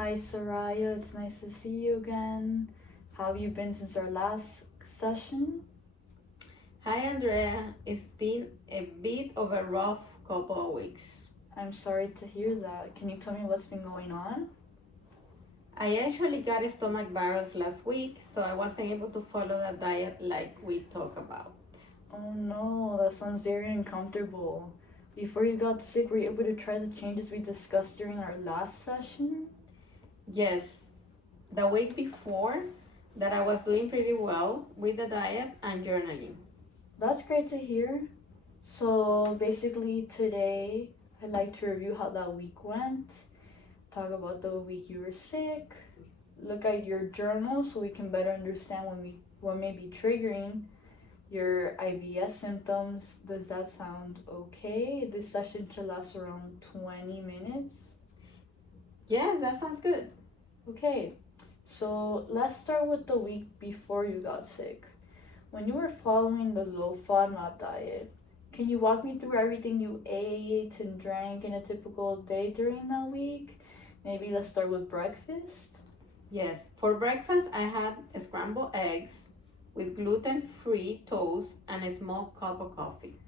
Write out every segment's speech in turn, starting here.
Hi Soraya, it's nice to see you again. How have you been since our last session? Hi Andrea, it's been a bit of a rough couple of weeks. I'm sorry to hear that. Can you tell me what's been going on? I actually got a stomach virus last week, so I wasn't able to follow the diet like we talked about. Oh no, that sounds very uncomfortable. Before you got sick, were you able to try the changes we discussed during our last session? Yes, the week before that I was doing pretty well with the diet and journaling. That's great to hear. So basically, today I'd like to review how that week went, talk about the week you were sick, look at your journal so we can better understand what may be triggering your IBS symptoms. Does that sound okay? This session should last around 20 minutes. Yes, that sounds good. Okay, so let's start with the week before you got sick. When you were following the low FODMAP diet, can you walk me through everything you ate and drank in a typical day during that week? Maybe let's start with breakfast. Yes, for breakfast I had scrambled eggs with gluten-free toast and a small cup of coffee.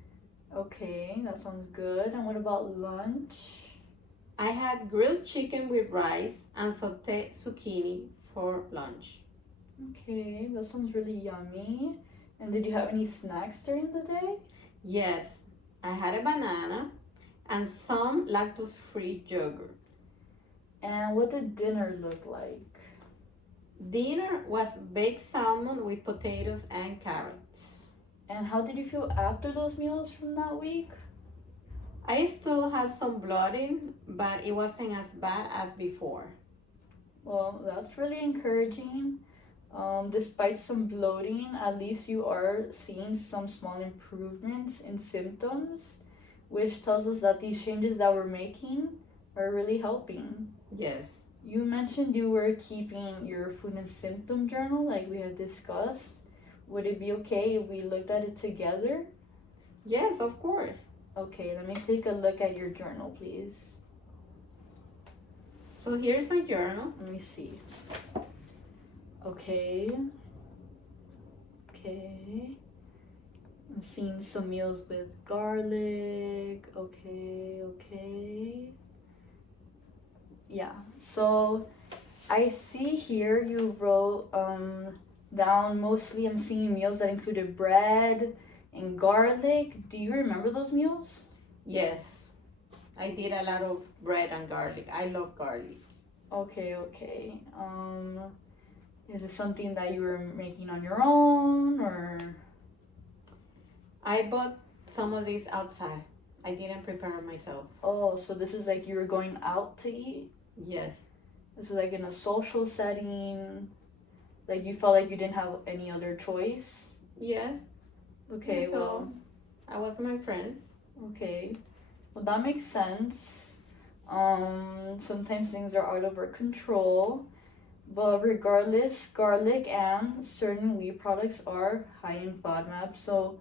Okay, that sounds good. And what about lunch? I had grilled chicken with rice and sauteed zucchini for lunch. Okay, that sounds really yummy. And did you have any snacks during the day? Yes, I had a banana and some lactose free yogurt. And what did dinner look like? Dinner was baked salmon with potatoes and carrots. And how did you feel after those meals from that week? I still had some bloating, but it wasn't as bad as before. Well, that's really encouraging. Despite some bloating, at least you are seeing some small improvements in symptoms, which tells us that these changes that we're making are really helping. Yes. You mentioned you were keeping your food and symptom journal like we had discussed. Would it be okay if we looked at it together? Yes, of course. Okay, let me take a look at your journal, please. So here's my journal. Let me see. Okay. Okay. I'm seeing some meals with garlic. Okay. Yeah. So I see here you wrote down mostly I'm seeing meals that included bread and garlic. Do you remember those meals? Yes, I did a lot of bread and garlic. I love garlic. Okay. Is it something that you were making on your own or? I bought some of these outside. I didn't prepare it myself. Oh, so this is like you were going out to eat? Yes. This is like in a social setting, like you felt like you didn't have any other choice? Yes. Okay, So well, I was with my friends. okay. Well, that makes sense. Sometimes things are out of our control, but regardless, garlic and certain wheat products are high in FODMAP, so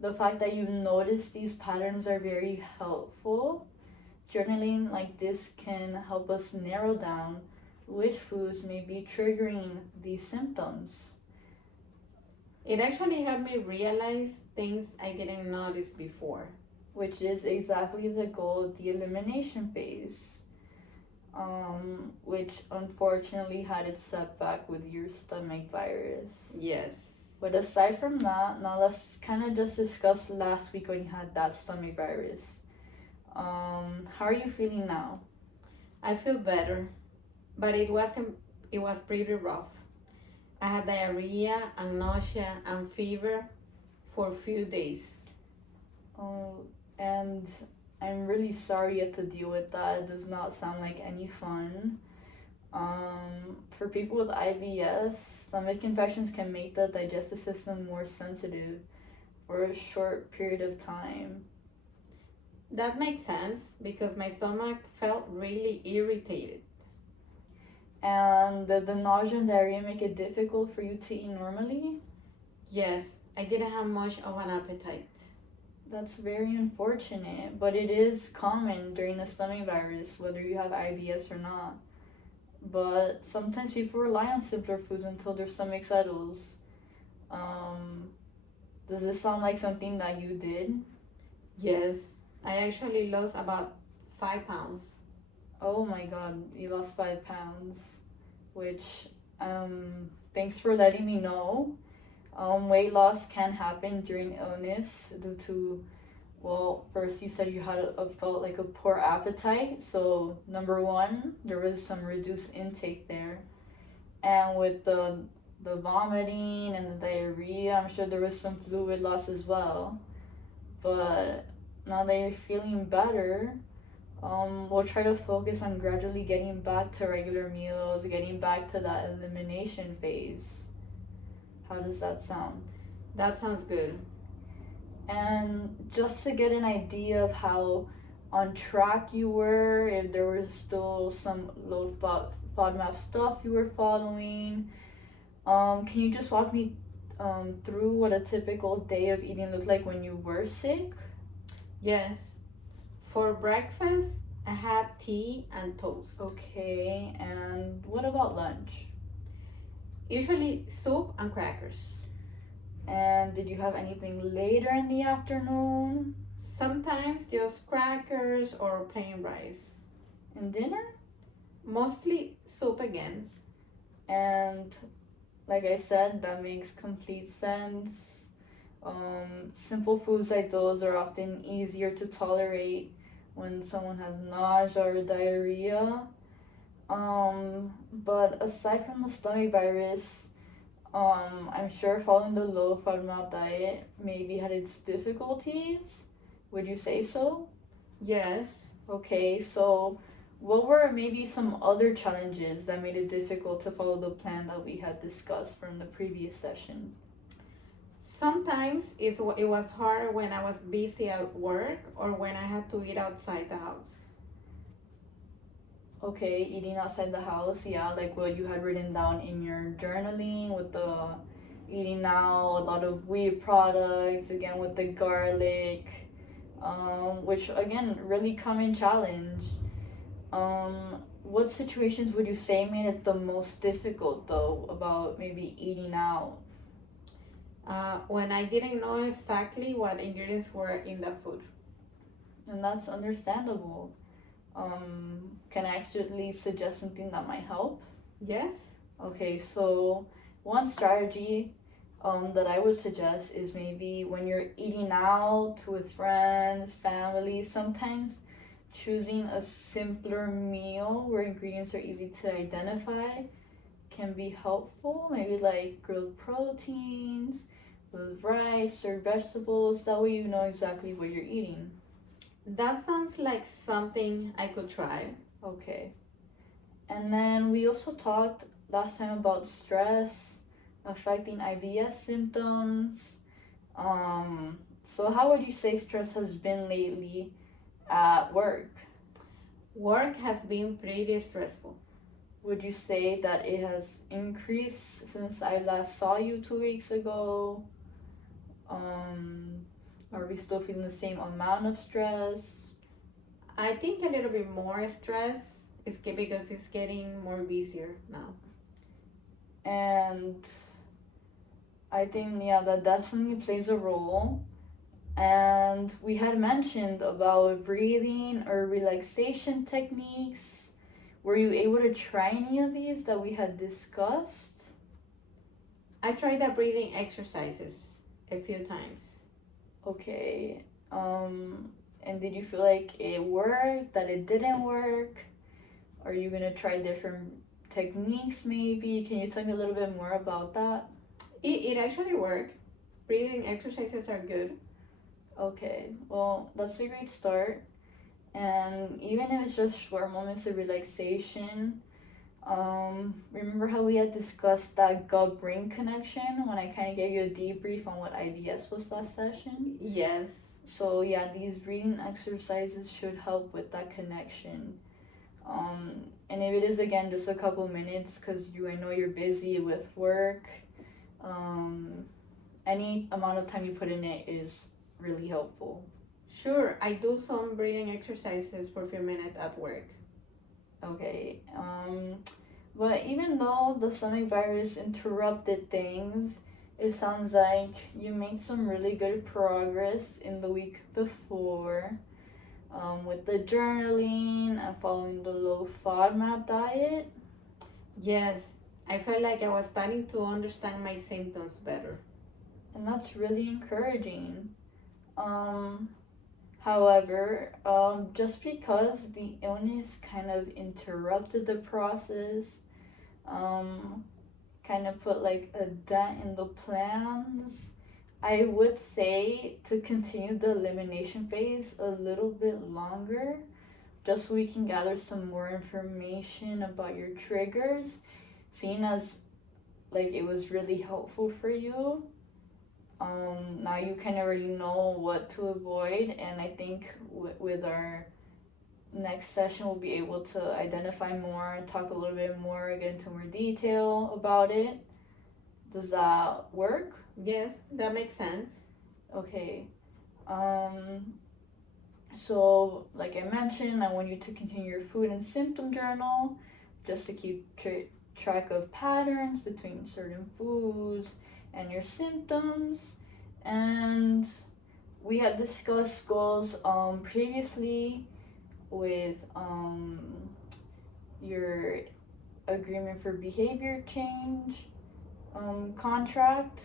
the fact that you've noticed these patterns are very helpful. Journaling like this can help us narrow down which foods may be triggering these symptoms. It actually helped me realize things I didn't notice before. Which is exactly the goal of the elimination phase, which unfortunately had its setback with your stomach virus. Yes. But aside from that, now let's kind of just discuss last week when you had that stomach virus. How are you feeling now? I feel better, but it was pretty rough. I had diarrhea and nausea and fever for a few days. Oh, and I'm really sorry you had to deal with that. It does not sound like any fun. For people with IBS, stomach infections can make the digestive system more sensitive for a short period of time. That makes sense because my stomach felt really irritated. And did the nausea and diarrhea make it difficult for you to eat normally? Yes, I didn't have much of an appetite. That's very unfortunate, but it is common during the stomach virus, whether you have IBS or not. but sometimes people rely on simpler foods until their stomach settles. Um, does this sound like something that you did? Yes, I actually lost about 5 pounds. Oh my god, you lost 5 pounds, which, thanks for letting me know. Weight loss can happen during illness due to, well, first you said you had felt like a poor appetite. So number one, there was some reduced intake there, and with the vomiting and the diarrhea, I'm sure there was some fluid loss as well. But now that you're feeling better, we'll try to focus on gradually getting back to regular meals, getting back to that elimination phase. How does that sound? That sounds good. And just to get an idea of how on track you were, if there was still some low FODMAP stuff you were following, can you just walk me through what a typical day of eating looked like when you were sick? Yes. For breakfast, I had tea and toast. Okay, and what about lunch? Usually soup and crackers. And did you have anything later in the afternoon? Sometimes just crackers or plain rice. And dinner? Mostly soup again. And like I said, that makes complete sense. Simple foods like those are often easier to tolerate when someone has nausea or diarrhea. But aside from the stomach virus, I'm sure following the low FODMAP diet maybe had its difficulties. Would you say so? Yes. Okay, so what were maybe some other challenges that made it difficult to follow the plan that we had discussed from the previous session? Sometimes it was hard when I was busy at work or when I had to eat outside the house. Okay, eating outside the house, yeah, like what you had written down in your journaling with the eating now, a lot of wheat products, again with the garlic, which again, really common challenge. What situations would you say made it the most difficult though about maybe eating out? When I didn't know exactly what ingredients were in the food. And that's understandable. Can I actually suggest something that might help? Yes. Okay, so one strategy that I would suggest is maybe when you're eating out with friends, family, sometimes choosing a simpler meal where ingredients are easy to identify can be helpful. Maybe like grilled proteins with rice or vegetables. That way you know exactly what you're eating. That sounds like something I could try. Okay. And then we also talked last time about stress affecting IBS symptoms. So how would you say stress has been lately at work? Work has been pretty stressful. Would you say that it has increased since I last saw you 2 weeks ago? Are we still feeling the same amount of stress? I think a little bit more stress is because it's getting more busier now. And I think, yeah, that definitely plays a role. And we had mentioned about breathing or relaxation techniques. Were you able to try any of these that we had discussed? I tried the breathing exercises a few times. Okay. And did you feel like it worked, that it didn't work? Are you gonna try different techniques maybe? Can you tell me a little bit more about that? It actually worked. Breathing exercises are good. Okay, well, that's a great start. And even if it's just short moments of relaxation, remember how we had discussed that gut brain connection when I kind of gave you a debrief on what IBS was last session? Yes. So, yeah, these breathing exercises should help with that connection. And if it is again just a couple minutes, because I know you're busy with work, any amount of time you put in it is really helpful. Sure, I do some breathing exercises for a few minutes at work. Okay. But even though the stomach virus interrupted things, it sounds like you made some really good progress in the week before, with the journaling and following the low FODMAP diet. Yes, I felt like I was starting to understand my symptoms better. And that's really encouraging. Um, However, just because the illness kind of interrupted the process, um, kind of put like a dent in the plans, I would say to continue the elimination phase a little bit longer, just so we can gather some more information about your triggers, seeing as like it was really helpful for you. Now you kind of already know what to avoid, and I think with our next session we'll be able to identify more and talk a little bit more, get into more detail about it. Does that work? Yes, that makes sense. Okay. So like I mentioned, I want you to continue your food and symptom journal just to keep track of patterns between certain foods and your symptoms. And we had discussed goals previously with your agreement for behavior change contract.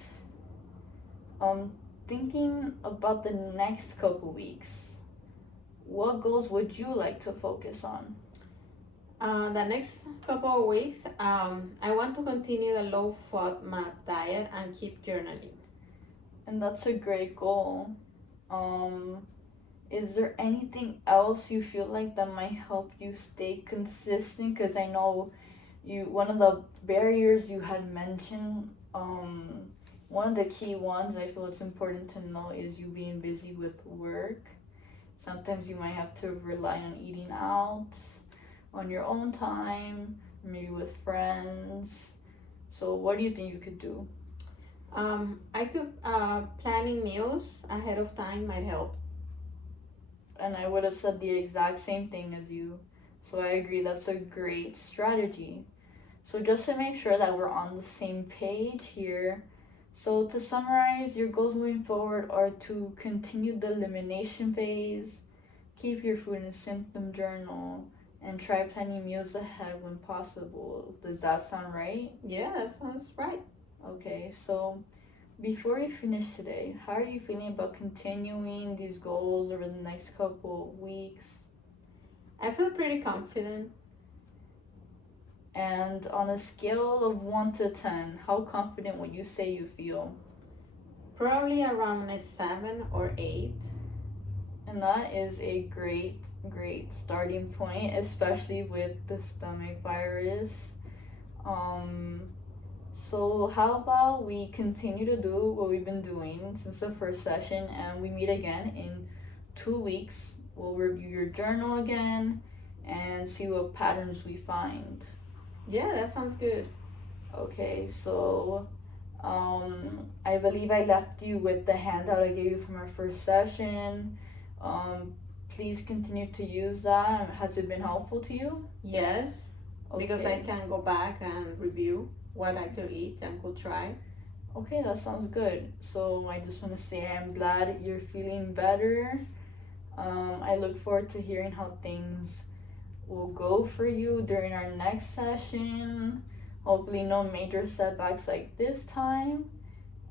Thinking about the next couple weeks, what goals would you like to focus on? The next couple of weeks, I want to continue the low FODMAP diet and keep journaling. And that's a great goal. Is there anything else you feel like that might help you stay consistent? Because I know one of the barriers you had mentioned, one of the key ones I feel it's important to know is you being busy with work. Sometimes you might have to rely on eating out on your own time, maybe with friends. So what do you think you could do? I could planning meals ahead of time might help. And I would have said the exact same thing as you. So I agree, that's a great strategy. So just to make sure that we're on the same page here, so to summarize, your goals moving forward are to continue the elimination phase, keep your food and symptom journal, and try planning meals ahead when possible. Does that sound right? Yeah, that sounds right. Okay, so before we finish today, how are you feeling about continuing these goals over the next couple of weeks? I feel pretty confident. And on a scale of 1 to 10, how confident would you say you feel? Probably around a 7 or 8. And that is a great starting point, especially with the stomach virus. So how about we continue to do what we've been doing since the first session, and we meet again in 2 weeks. We'll review your journal again and see what patterns we find. Yeah, that sounds good. Okay, so I believe I left you with the handout I gave you from our first session. Please continue to use that. Has it been helpful to you? Yes, Okay. because I can go back and review what I could eat and could try. Okay, that sounds good. So I just want to say I'm glad you're feeling better. I look forward to hearing how things will go for you during our next session. Hopefully, no major setbacks like this time.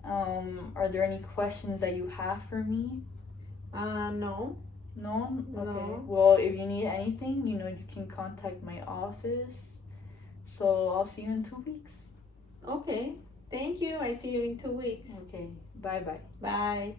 Are there any questions that you have for me? No. No? Okay. No. Well, if you need anything, you can contact my office. So I'll see you in 2 weeks. Okay. Thank you. I see you in 2 weeks. Okay. Bye bye. Bye.